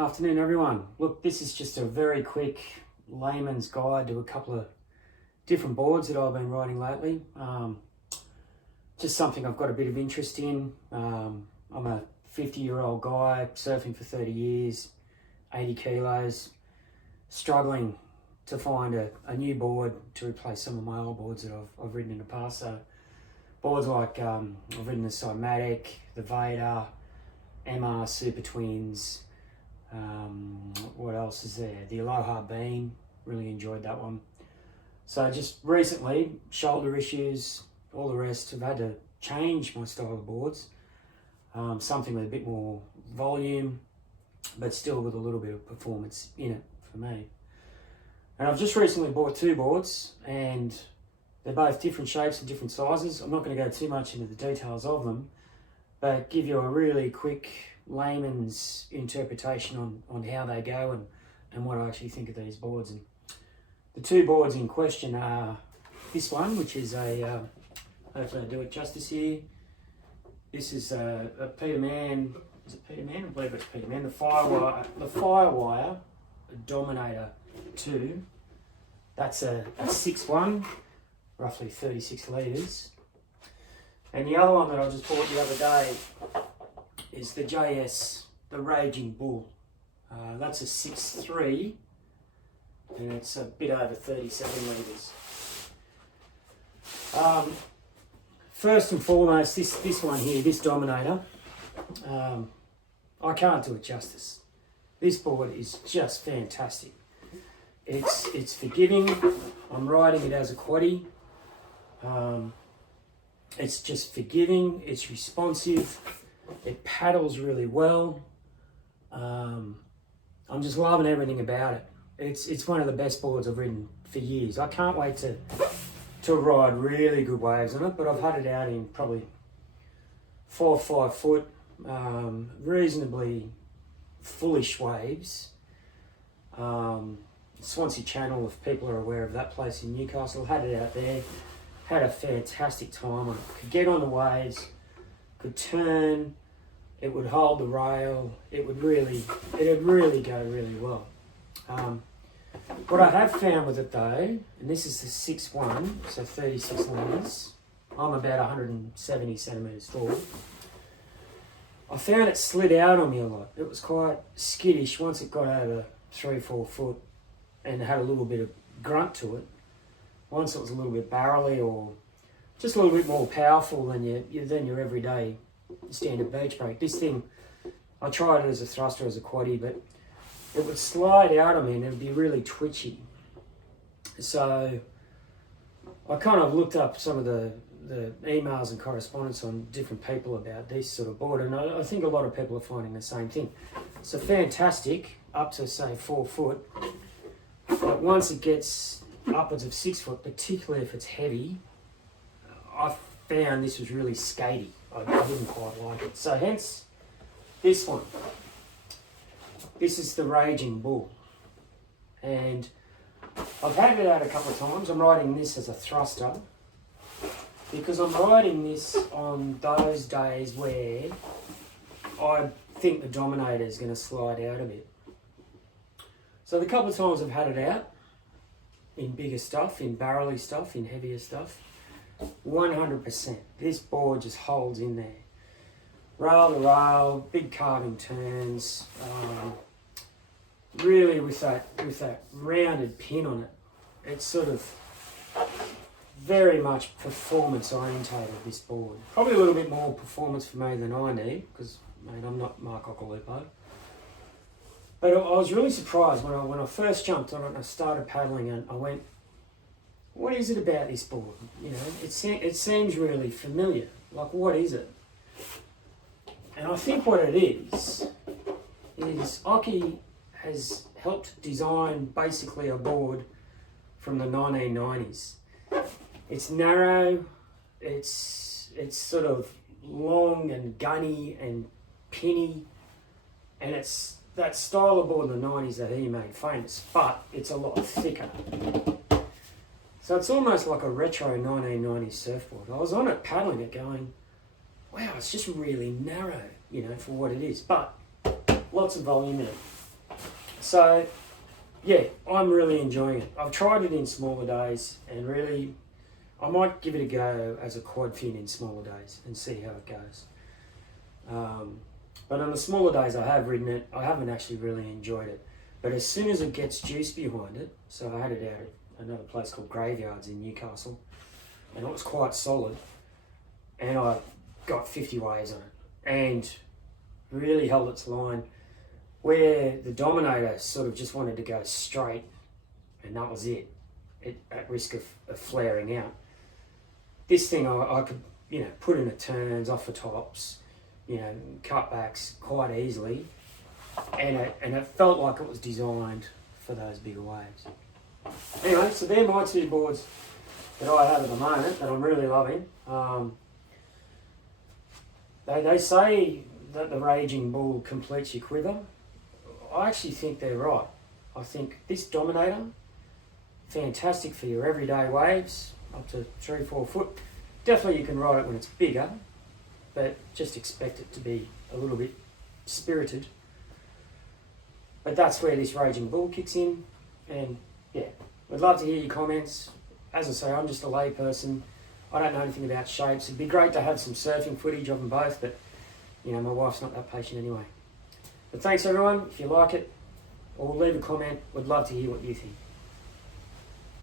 Afternoon everyone. Look, this is just a very quick layman's guide to a couple of different boards that I've been riding lately. Just something I've got a bit of interest in. I'm a 50-year-old guy, surfing for 30 years, 80 kilos, struggling to find a new board to replace some of my old boards that I've ridden in the past. So boards like I've ridden the Cymatic, the Vader, MR Super Twins. What else is there? The Aloha Beam, really enjoyed that one. So just recently, shoulder issues, all the rest, I've had to change my style of boards. Something with a bit more volume, but still with a little bit of performance in it for me. And I've just recently bought two boards, and they're both different shapes and different sizes. I'm not going to go too much into the details of them, but give you a really quick layman's interpretation on how they go and what I actually think of these boards. And the two boards in question are this one, which is hopefully I do it justice here. This is a Peterman, is it Peterman? I believe it's Peterman. The Firewire Dominator 2. That's a 6'1", roughly 36 litres. And the other one that I just bought the other day is the JS, the Raging Bull. That's a 6'3", and it's a bit over 37 litres. First and foremost, this one here, this Dominator, I can't do it justice. This board is just fantastic. It's forgiving. I'm riding it as a quaddie. It's just forgiving. It's responsive. It paddles really well. I'm just loving everything about it. It's one of the best boards I've ridden for years. I can't wait to ride really good waves on it, but I've had it out in probably 4 or 5 foot, reasonably fullish waves. Swansea Channel, if people are aware of that place in Newcastle, had it out there. Had a fantastic time on it. Could get on the waves, could turn, it would hold the rail, it'd really go really well. What I have found with it though, and this is the 6'1", so 36 litres, I'm about 170 centimetres tall. I found it slid out on me a lot. It was quite skittish once it got over 3-4 foot and had a little bit of grunt to it. Once it was a little bit barrely or just a little bit more powerful than your everyday standard beach brake. This thing, I tried it as a thruster, as a quaddie, but it would slide out of me and it would be really twitchy. So I kind of looked up some of the emails and correspondence on different people about this sort of board, and I think a lot of people are finding the same thing. So fantastic, up to say 4 foot, but once it gets upwards of 6 foot, particularly if it's heavy, I found this was really skatey. I didn't quite like it. So hence this one. This is the Raging Bull. And I've had it out a couple of times. I'm riding this as a thruster because I'm riding this on those days where I think the Dominator is going to slide out a bit. So the couple of times I've had it out, in bigger stuff, in barrely stuff, in heavier stuff, 100%. This board just holds in there. Rail to rail, big carving turns, really with that rounded pin on it. It's sort of very much performance orientated, this board. Probably a little bit more performance for me than I need, because mate, I'm not Mark Occhilupo. But I was really surprised when I first jumped on it and I started paddling, and I went, what is it about this board? You know, it seems really familiar. Like, what is it? And I think what it is Occhi has helped design basically a board from the 1990s. It's narrow, it's sort of long and gunny and pinny, and it's that style of board in the 90s that he made famous, but it's a lot thicker. So it's almost like a retro 1990s surfboard. I was on it paddling it going, wow, it's just really narrow, you know, for what it is, but lots of volume in it. So, yeah, I'm really enjoying it. I've tried it in smaller days, and really, I might give it a go as a quad fin in smaller days and see how it goes. But on the smaller days I have ridden it, I haven't actually really enjoyed it. But as soon as it gets juice behind it, so I had it out at another place called Graveyards in Newcastle, and it was quite solid, and I got 50 waves on it, and really held its line, where the Dominator sort of just wanted to go straight, and that was it, at risk of flaring out. This thing I could, put in the turns, off the tops, cutbacks quite easily, and it felt like it was designed for those bigger waves. Anyway, so they're my two boards that I have at the moment that I'm really loving. They say that the Raging Bull completes your quiver. I actually think they're right. I think this Dominator, fantastic for your everyday waves, up to 3-4 foot. Definitely you can ride it when it's bigger, but just expect it to be a little bit spirited. But that's where this Raging Bull kicks in, and yeah, I'd love to hear your comments. As I say, I'm just a lay person. I don't know anything about shapes. It'd be great to have some surfing footage of them both, but my wife's not that patient anyway. But thanks everyone. If you like it, or leave a comment, would love to hear what you think.